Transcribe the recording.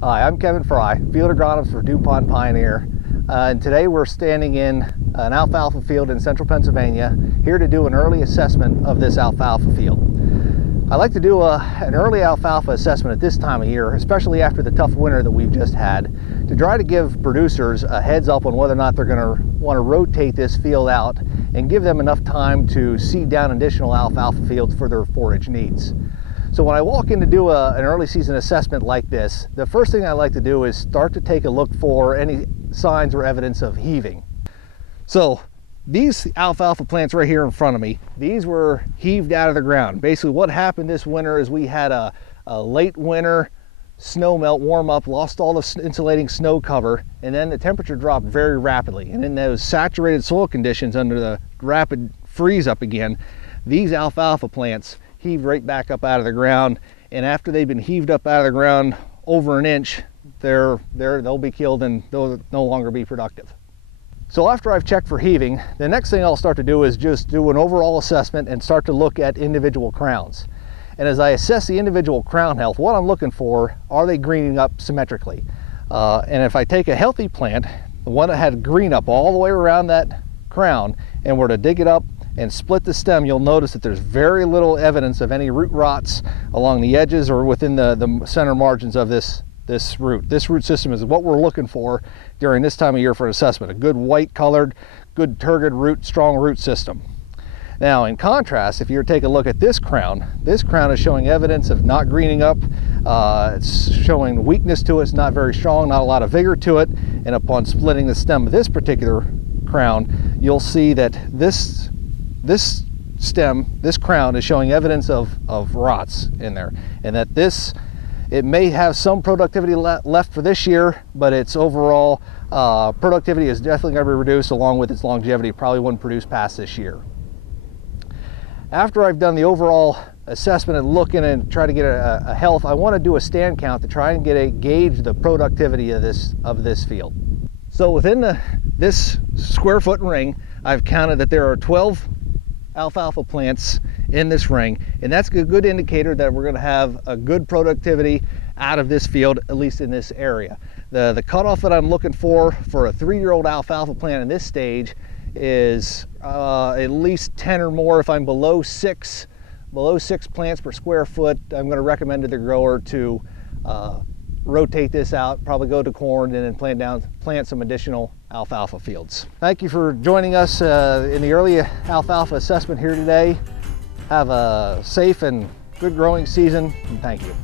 Hi, I'm Kevin Fry, field agronomist for DuPont Pioneer, and today we're standing in an alfalfa field in central Pennsylvania, here to do an early assessment of this alfalfa field. I like to do an early alfalfa assessment at this time of year, especially after the tough winter that we've just had, to try to give producers a heads up on whether or not they're going to want to rotate this field out and give them enough time to seed down additional alfalfa fields for their forage needs. So when I walk in to do an early season assessment like this, the first thing I like to do is start to take a look for any signs or evidence of heaving. So these alfalfa plants right here in front of me, these were heaved out of the ground. Basically what happened this winter is we had a late winter snow melt, warm up, lost all the insulating snow cover, and then the temperature dropped very rapidly. And in those saturated soil conditions under the rapid freeze up again, these alfalfa plants heaved right back up out of the ground, and after they've been heaved up out of the ground over an inch, they'll be killed and they'll no longer be productive. So after I've checked for heaving, the next thing I'll start to do is just do an overall assessment and start to look at individual crowns. And as I assess the individual crown health, what I'm looking for, are they greening up symmetrically? And if I take a healthy plant, the one that had green up all the way around that crown, and were to dig it up and split the stem, you'll notice that there's very little evidence of any root rots along the edges or within the center margins of this root. This root system is what we're looking for during this time of year for an assessment. A good white colored, good turgid root, strong root system. Now in contrast, if you were to take a look at this crown is showing evidence of not greening up. It's showing weakness to it. It's not very strong, not a lot of vigor to it. And upon splitting the stem of this particular crown, you'll see that this crown is showing evidence of rots in there, and that it may have some productivity left for this year, but its overall productivity is definitely going to be reduced along with its longevity. It probably wouldn't produce past this year. After I've done the overall assessment and looking and try to get a health, I want to do a stand count to try and gauge the productivity of this field. So within this square foot ring, I've counted that there are 12 alfalfa plants in this ring, and that's a good indicator that we're going to have a good productivity out of this field, at least in this area. The cutoff that I'm looking for a 3-year-old alfalfa plant in this stage is at least 10 or more. If I'm below six plants per square foot, I'm going to recommend to the grower to rotate this out, probably go to corn, and then plant some additional alfalfa fields. Thank you for joining us in the early alfalfa assessment here today. Have a safe and good growing season, and thank you.